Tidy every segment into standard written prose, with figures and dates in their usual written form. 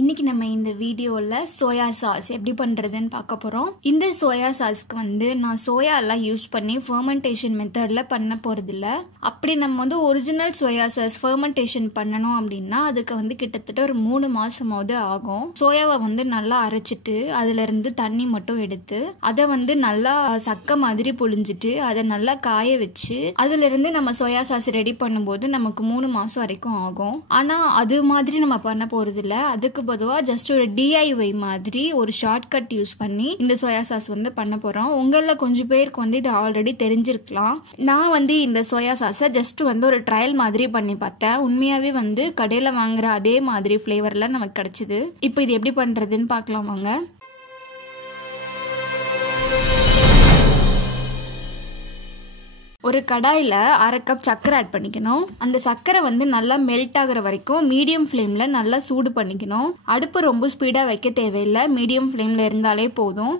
இன்னைக்கு நம்ம இந்த வீடியோல சோயா சாஸ் எப்படி பண்றதுன்னு பார்க்க போறோம். இந்த சோயா சாஸ்க்கு வந்து நான் சோயா எல்லாம் யூஸ் பண்ணி ஃபெர்மெண்டேஷன் மெத்தட்ல பண்ண போறது இல்ல. அப்படி நம்ம வந்து ஒரிஜினல் சோயா சாஸ் ஃபெர்மெண்டேஷன் பண்ணணும் அப்படின்னா அதுக்கு வந்து கிட்டத்தட்ட ஒரு 3 மாசமாவது ஆகும். சோயாவை வந்து நல்லா அரைச்சிட்டு அதுல இருந்து தண்ணி மட்டும் எடுத்து அதை வந்து நல்லா சக்க மாதிரி புழிஞ்சிட்டு அதை நல்லா காய வச்சு அதுல இருந்து நம்ம சோயா சாஸ் ரெடி பண்ணும்போது நமக்கு 3 மாசம் வரைக்கும் ஆகும். ஆனா அது மாதிரி நம்ம பண்ண போறது இல்ல. அதுக்கு பொதுவா ஜஸ்ட் ஒரு DIY மாதிரி ஒரு ஷார்ட்கட் யூஸ் பண்ணி இந்த சோயா சாஸ் வந்து பண்ண போறோம். உங்கள கொஞ்சம் பேருக்கு வந்து இது ஆல்ரெடி தெரிஞ்சிருக்கலாம். நான் வந்து இந்த சோயா சாஸை ஜஸ்ட் வந்து ஒரு ட்ரையல் மாதிரி பண்ணி பார்த்தேன். உண்மையாவே வந்து கடையில வாங்குற அதே மாதிரி ஃபிளேவர்ல நமக்கு கிடைச்சது. இப்போ இது எப்படி பண்றதுன்னு பார்க்கலாம் வாங்க. ஒரு கடாயில் 1/2 கப் சர்க்கரை ஆட் பண்ணிக்கணும். அந்த சர்க்கரை வந்து நல்லா மெல்ட் ஆகிற வரைக்கும் மீடியம் ஃப்ளேமில் நல்லா சூடு பண்ணிக்கணும். அடுப்பு ரொம்ப ஸ்பீடாக வைக்க தேவையில்லை, மீடியம் ஃப்ளேமில் இருந்தாலே போதும்.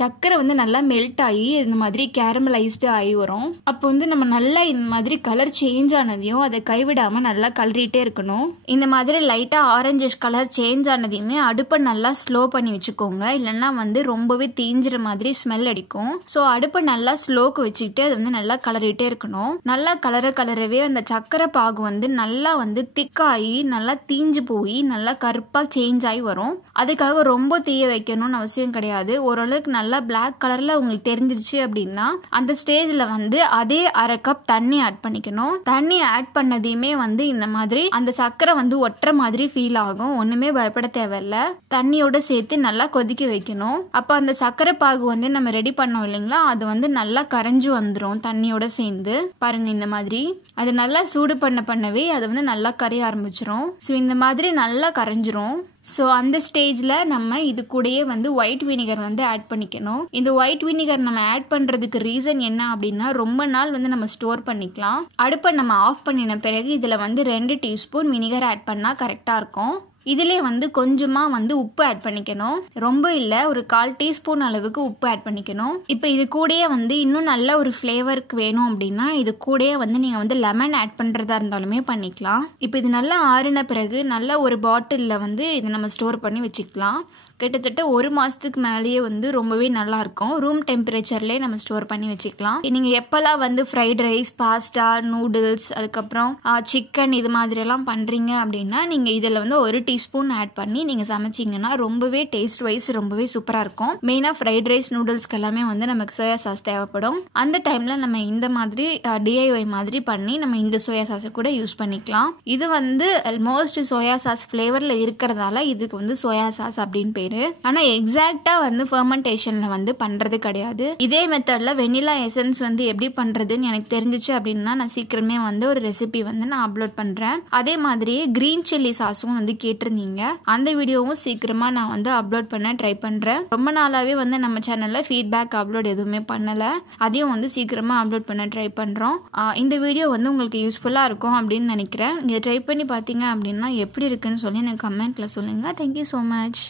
சர்க்கரை வந்து நல்லா மெல்ட் ஆகி இந்த மாதிரி கேரமலைஸ்டு ஆகி வரும். அப்போ வந்து நம்ம நல்லா இந்த மாதிரி கலர் சேஞ்ச் ஆனதையும் அதை கைவிடாமல் நல்லா கலரிட்டே இருக்கணும். இந்த மாதிரி லைட்டாக ஆரஞ்சிஷ் கலர் சேஞ்ச் ஆனதையுமே அடுப்பை நல்லா ஸ்லோ பண்ணி வச்சுக்கோங்க, இல்லைன்னா வந்து ரொம்பவே தீஞ்சிற மாதிரி ஸ்மெல் அடிக்கும். ஸோ அடுப்பை நல்லா ஸ்லோக்கு வச்சுக்கிட்டு அதை வந்து நல்லா கலரிட்டே இருக்கணும். நல்லா கலரவே அந்த சர்க்கரை பாகு வந்து நல்லா வந்து திக்காகி நல்லா தீஞ்சு போய் நல்லா கருப்பாக சேஞ்ச் ஆகி வரும். அதுக்காக ரொம்ப தீய வைக்கணும்னு அவசியம் கிடையாது. ஓரளவுக்கு நல்லா பிளாக் கலர்ல உங்களுக்கு தெரிஞ்சிருச்சு அப்படின்னா அந்த ஸ்டேஜ்ல வந்து அதே 1/2 கப் தண்ணி ஆட் பண்ணிக்கணும். தண்ணி ஆட் பண்ணதையுமே வந்து இந்த மாதிரி அந்த சர்க்கரை வந்து ஒட்டுற மாதிரி ஃபீல் ஆகும். ஒண்ணுமே பயப்பட தேவையில்ல. தண்ணியோட சேர்த்து நல்லா கொதிக்க வைக்கணும். அப்ப அந்த சர்க்கரை பாகு வந்து நம்ம ரெடி பண்ணோம் இல்லைங்களா, அது வந்து நல்லா கரைஞ்சு வந்துடும் தண்ணியோட சேர்ந்து. பாருங்க இந்த மாதிரி அது நல்லா சூடு பண்ணவே அது வந்து நல்லா கரைய ஆரம்பிச்சிரும். ஸோ இந்த மாதிரி நல்லா கரைஞ்சிரும். ஸோ அந்த ஸ்டேஜில் நம்ம இது கூடயே வந்து ஒயிட் வினிகர் வந்து ஆட் பண்ணிக்கணும். இந்த ஒயிட் வினிகர் நம்ம ஆட் பண்ணுறதுக்கு ரீசன் என்ன அப்படின்னா ரொம்ப நாள் வந்து நம்ம ஸ்டோர் பண்ணிக்கலாம். அடுப்பை நம்ம ஆஃப் பண்ணின பிறகு இதில் வந்து 2 டீஸ்பூன் வினிகர் ஆட் பண்ணால் கரெக்டாக இருக்கும். இதிலே வந்து கொஞ்சமாக வந்து உப்பு ஆட் பண்ணிக்கணும். ரொம்ப இல்லை, ஒரு 1/4 டீஸ்பூன் அளவுக்கு உப்பு ஆட் பண்ணிக்கணும். இப்போ இது கூடயே வந்து இன்னும் நல்ல ஒரு ஃப்ளேவருக்கு வேணும் அப்படின்னா இது கூடயே வந்து நீங்கள் வந்து லெமன் ஆட் பண்ணுறதா இருந்தாலுமே பண்ணிக்கலாம். இப்போ இது நல்லா ஆறின பிறகு நல்ல ஒரு பாட்டிலில் வந்து இதை நம்ம ஸ்டோர் பண்ணி வச்சுக்கலாம். கிட்டத்தட்ட 1 மாதத்துக்கு மேலேயே வந்து ரொம்பவே நல்லா இருக்கும். ரூம் டெம்பரேச்சர்லேயே நம்ம ஸ்டோர் பண்ணி வச்சுக்கலாம். நீங்கள் எப்போல்லாம் வந்து ஃப்ரைட் ரைஸ், பாஸ்டா, நூடுல்ஸ், அதுக்கப்புறம் சிக்கன் இது மாதிரியெல்லாம் பண்ணுறீங்க அப்படின்னா நீங்கள் இதில் வந்து 1 டீஸ்பூன் ஆட் பண்ணி நீங்கள் சமைச்சிங்கன்னா ரொம்பவே டேஸ்ட் வைஸ் ரொம்பவே சூப்பராக இருக்கும். மெயினாக ஃப்ரைட் ரைஸ், நூடுல்ஸ்க்கு எல்லாமே வந்து நமக்கு சோயா சாஸ் தேவைப்படும். அந்த டைமில் நம்ம இந்த மாதிரி DIY மாதிரி பண்ணி நம்ம இந்த சோயா சாஸை கூட யூஸ் பண்ணிக்கலாம். இது வந்து ஆல்மோஸ்ட் சோயா சாஸ் ஃப்ளேவரில் இருக்கிறதால இதுக்கு வந்து சோயா சாஸ் அப்படின்னு பேர். ஆனா எக்ஸாக்ட்டா வந்து ஃபெர்மெண்டேஷன்ல வந்து பண்றது கிடையாது. இதே மெத்தட்ல வெனிலா எசன்ஸ் வந்து எப்படி பண்றதுன்னு எனக்கு தெரிஞ்சிச்சு அப்படின்னா நான் சீக்கிரமே வந்து ஒரு ரெசிபி வந்து நான் அப்லோட் பண்றேன். அதே மாதிரி கிரீன் சில்லி சாஸும் வந்து கேட்டிருந்தீங்க. அந்த வீடியோவும் சீக்கிரமா நான் வந்து அப்லோட் பண்ண ட்ரை பண்றேன். ரொம்ப நாளாவே வந்து நம்ம சேனல்ல ஃபீட்பேக் அப்லோட் எதுவுமே பண்ணல. அதையும் வந்து சீக்கிரமா அப்லோட் பண்ண ட்ரை பண்றோம். இந்த வீடியோ வந்து உங்களுக்கு யூஸ்ஃபுல்லா இருக்கும் அப்படின்னு நினைக்கிறேன். இதை ட்ரை பண்ணி பார்த்தீங்க அப்படின்னா எப்படி இருக்குன்னு சொல்லி எனக்கு கமெண்ட்ல சொல்லுங்க. Thank you so much.